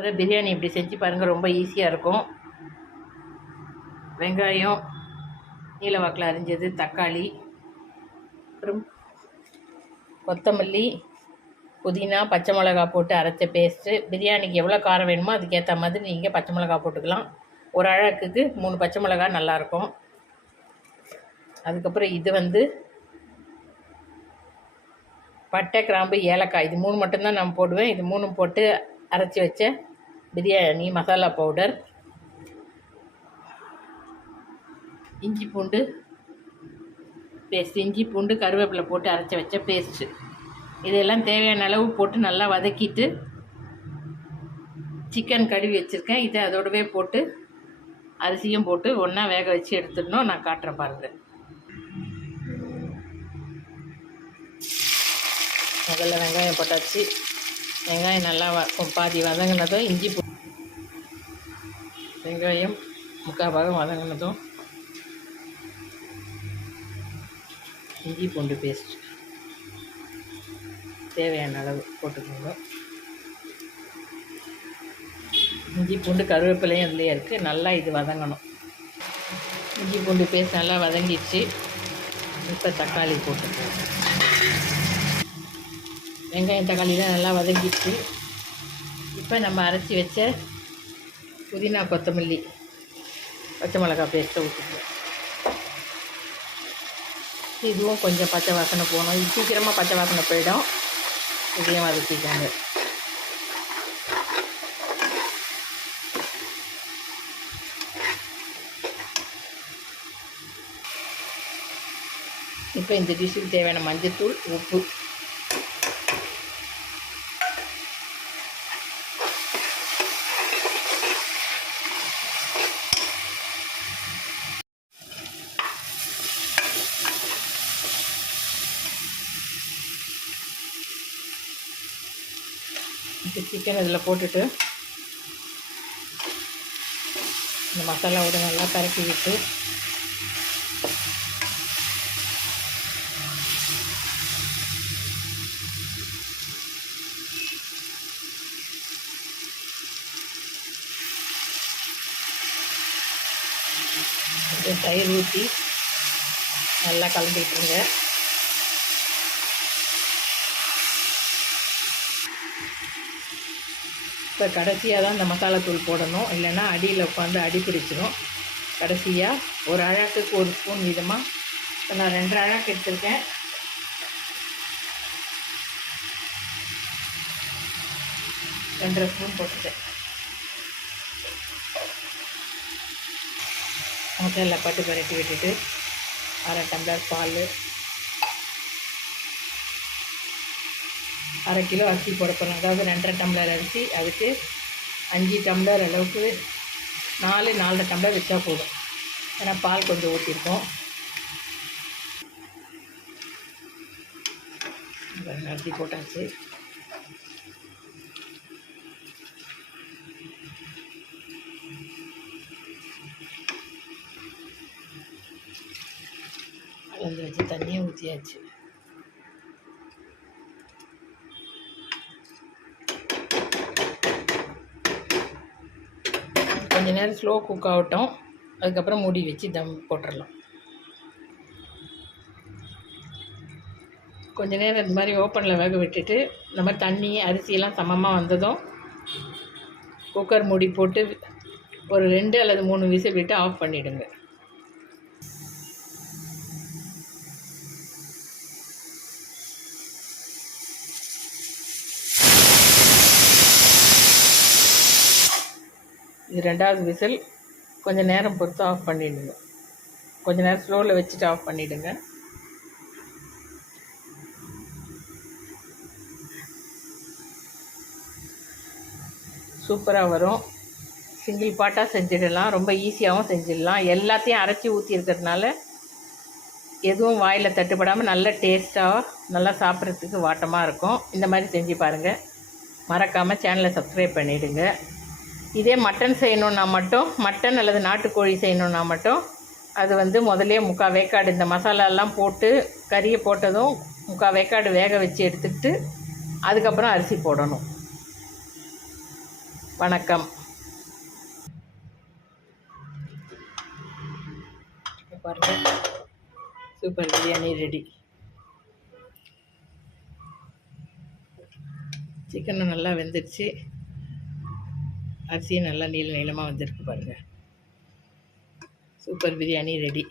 ஒரு பிரியாணி இப்படி செஞ்சு பாருங்கள், ரொம்ப ஈஸியாக இருக்கும். வெங்காயம் நீல வாக்கில் அரிஞ்சது, தக்காளி, அப்புறம் கொத்தமல்லி, புதினா, பச்சை மிளகா போட்டு அரைச்ச பேஸ்ட்டு. பிரியாணிக்கு எவ்வளோ காரம் வேணுமோ அதுக்கேற்ற மாதிரி நீங்கள் பச்சை மிளகா போட்டுக்கலாம். ஒரு அழகுக்கு 3 பச்சை மிளகா நல்லாயிருக்கும். அதுக்கப்புறம் இது பட்டை, கிராம்பு, ஏலக்காய், இது 3 மட்டும்தான் நான் போடுவேன். இது 3 போட்டு அரைச்சி வச்ச பிரியாணி மசாலா பவுடர். இஞ்சி பூண்டு பேஸ்ட், இஞ்சி பூண்டு கருவேப்பிலை போட்டு அரைச்சி வச்ச பேஸ்ட்டு. இதெல்லாம் தேவையான அளவு போட்டு நல்லா வதக்கிட்டு சிக்கன் கழுவி வச்சுருக்கேன். இதை அதோடவே போட்டு அரிசியும் போட்டு ஒன்றா வேக வச்சு எடுத்துடணும். நான் காட்டுறேன் பாருங்கள். முதல்ல வெங்காயம் போட்டாச்சு. வெங்காயம் நல்லா பாதி வதங்கினதும் இஞ்சி பூ வெங்காயம் 3/4 பாகம் வதங்கினதும் இஞ்சி பூண்டு பேஸ்ட் தேவையான அளவு போட்டுக்கோங்க. இஞ்சி பூண்டு கருவேப்பிலையும் அதுலேயே இருக்குது. நல்லா இது வதங்கணும். இஞ்சி பூண்டு பேஸ்ட் நல்லா வதங்கிடுச்சு. இப்போ தக்காளி போட்டுக்கோங்க. வெங்காயம் தக்காளிலாம் நல்லா வதங்கிடுச்சு. இப்போ நம்ம அரைச்சி வச்ச புதினா, கொத்தமல்லி, பச்சை மிளகாய் பேஸ்ட்டை ஊற்றிக்குவோம். இதுவும் கொஞ்சம் பச்சை வாசனை போகணும். இது சீக்கிரமாக பச்சை வாசனை போயிடும். இதையும் வதக்கிக்காங்க. இப்போ இந்த டிஷ்ஷுக்கு தேவையான மஞ்சள்தூள், உப்பு, இப்போ சிக்கன் இதில் போட்டுட்டு இந்த மசாலாவோட நல்லா பரப்பி விட்டு தயிர் ஊற்றி நல்லா கலந்துக்கிட்டுருங்க. இப்போ கடைசியாக தான் இந்த மசாலாத்தூள் போடணும், இல்லைன்னா அடியில் உட்காந்து அடி பிடிச்சிடும். கடைசியாக ஒரு அழகுக்கு 1 ஸ்பூன் வீதமாக. இப்போ நான் 2 அழகு எடுத்துருக்கேன். ரெண்டரை ஸ்பூன் போட்டுட்டேன். மசாலா பட்டு பரட்டி விட்டுட்டு 1/2 டம்ளர் பால், 1/2 கிலோ அரிசி போட போகிறோம். அதாவது 2.5 டம்ளர் அரிசி, அதுக்கு 5 டம்ளர் அளவுக்கு 4 டம்ளர் வச்சா போதும். ஏன்னா பால் கொஞ்சம் ஊற்றிருக்கோம். அரிசி போட்டாச்சு. கலந்து வச்சு தண்ணியை ஊற்றியாச்சு. கொஞ்ச நேரம் ஸ்லோ குக் ஆகட்டும். அதுக்கப்புறம் மூடி வச்சு தம் போட்டுடலாம். கொஞ்ச நேரம் இந்த மாதிரி ஓப்பனில் வேக விட்டுட்டு இந்த மாதிரி தண்ணி அரிசியெல்லாம் சமமாக வந்ததும் குக்கர் மூடி போட்டு ஒரு 2 அல்லது 3 விசில் விட்டு ஆஃப் பண்ணிவிடுங்க. இது 2வது விசில். கொஞ்சம் நேரம் பொறுத்து ஆஃப் பண்ணிவிடுங்க. கொஞ்சம் நேரம் ஸ்லோவில் வச்சுட்டு ஆஃப் பண்ணிவிடுங்க. சூப்பராக வரும். சிங்கிள் பாட்டாக செஞ்சிடலாம். ரொம்ப ஈஸியாகவும் செஞ்சிடலாம். எல்லாத்தையும் அரைச்சி ஊற்றிருக்கிறதுனால எதுவும் வாயில் தட்டுப்படாமல் நல்ல டேஸ்ட்டாக, நல்லா சாப்பிட்றதுக்கு வாட்டமாக இருக்கும். இந்த மாதிரி செஞ்சு பாருங்கள். மறக்காமல் சேனலை சப்ஸ்கிரைப் பண்ணிவிடுங்க. இதே மட்டன் செய்யணுன்னா மட்டும், மட்டன் அல்லது நாட்டுக்கோழி செய்யணுன்னா மட்டும் அது முதல்ல 3/4 வேக்காடு இந்த மசாலாலாம் போட்டு கறியை போட்டதும் 3/4 வேக்காடு வேக வச்சு எடுத்துக்கிட்டு அதுக்கப்புறம் அரிசி போடணும். வணக்கம். பாருங்கள், சூப்பர் பிரியாணி ரெடி. சிக்கனும் நல்லா வெந்துருச்சு, அரிசியும் நல்லா நீளமாக வந்திருக்கு பாருங்கள். Super biryani ready.